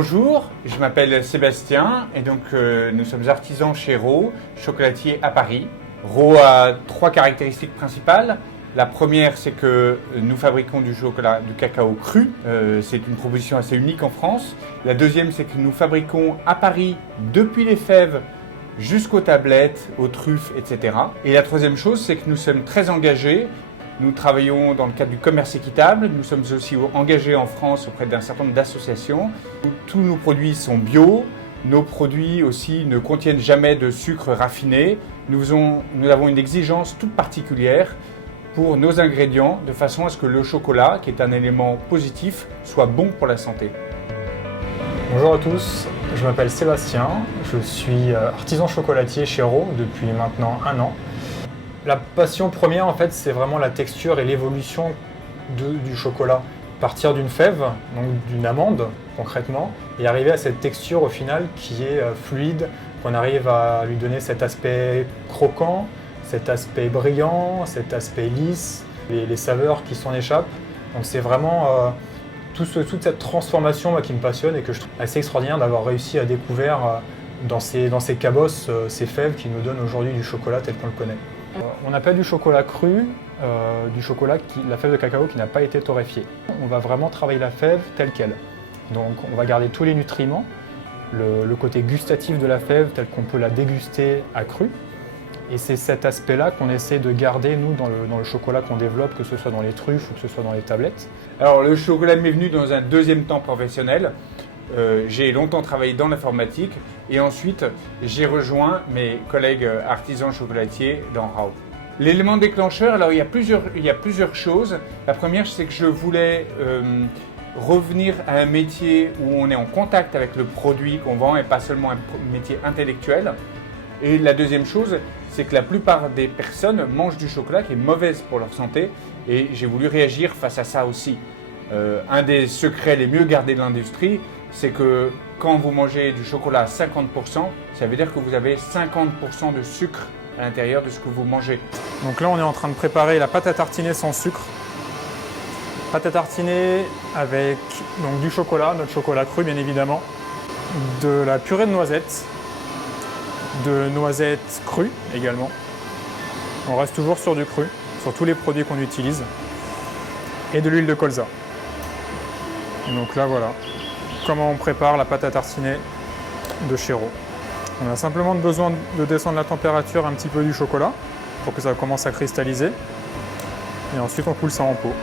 Bonjour, je m'appelle Sébastien et donc nous sommes artisans chez Ro, chocolatier à Paris. Ro a trois caractéristiques principales. La première, c'est que nous fabriquons du cacao cru. C'est une proposition assez unique en France. La deuxième, c'est que nous fabriquons à Paris depuis les fèves jusqu'aux tablettes, aux truffes, etc. Et la troisième chose, c'est que nous sommes très engagés. Nous travaillons dans le cadre du commerce équitable. Nous sommes aussi engagés en France auprès d'un certain nombre d'associations. Tous nos produits sont bio. Nos produits aussi ne contiennent jamais de sucre raffiné. Nous avons une exigence toute particulière pour nos ingrédients de façon à ce que le chocolat, qui est un élément positif, soit bon pour la santé. Bonjour à tous, je m'appelle Sébastien, je suis artisan chocolatier chez Ro depuis maintenant 1 an. La passion première, en fait, c'est vraiment la texture et l'évolution du chocolat. Partir d'une fève, donc d'une amande concrètement, et arriver à cette texture au final qui est fluide, qu'on arrive à lui donner cet aspect croquant, cet aspect brillant, cet aspect lisse, les saveurs qui s'en échappent. Donc c'est vraiment toute cette transformation qui me passionne et que je trouve assez extraordinaire d'avoir réussi à découvrir dans ces cabosses, ces fèves qui nous donnent aujourd'hui du chocolat tel qu'on le connaît. On appelle du chocolat cru, la fève de cacao qui n'a pas été torréfiée. On va vraiment travailler la fève telle qu'elle. Donc on va garder tous les nutriments, le côté gustatif de la fève tel qu'on peut la déguster à cru. Et c'est cet aspect-là qu'on essaie de garder, nous, dans le chocolat qu'on développe, que ce soit dans les truffes ou que ce soit dans les tablettes. Alors, le chocolat m'est venu dans un deuxième temps professionnel. J'ai longtemps travaillé dans l'informatique et ensuite, j'ai rejoint mes collègues artisans chocolatiers dans Ro. L'élément déclencheur, alors il y a plusieurs choses. La première, c'est que je voulais revenir à un métier où on est en contact avec le produit qu'on vend et pas seulement un métier intellectuel. Et la deuxième chose, c'est que la plupart des personnes mangent du chocolat qui est mauvaise pour leur santé et j'ai voulu réagir face à ça aussi. Un des secrets les mieux gardés de l'industrie, c'est que quand vous mangez du chocolat à 50%, ça veut dire que vous avez 50% de sucre à l'intérieur de ce que vous mangez. Donc là, on est en train de préparer la pâte à tartiner sans sucre. Pâte à tartiner avec donc, du chocolat, notre chocolat cru bien évidemment, de la purée de noisettes crues également. On reste toujours sur du cru, sur tous les produits qu'on utilise, et de l'huile de colza. Et donc là voilà, comment on prépare la pâte à tartiner de chez Ro. On a simplement besoin de descendre la température un petit peu du chocolat pour que ça commence à cristalliser. Et ensuite on coule ça en pot.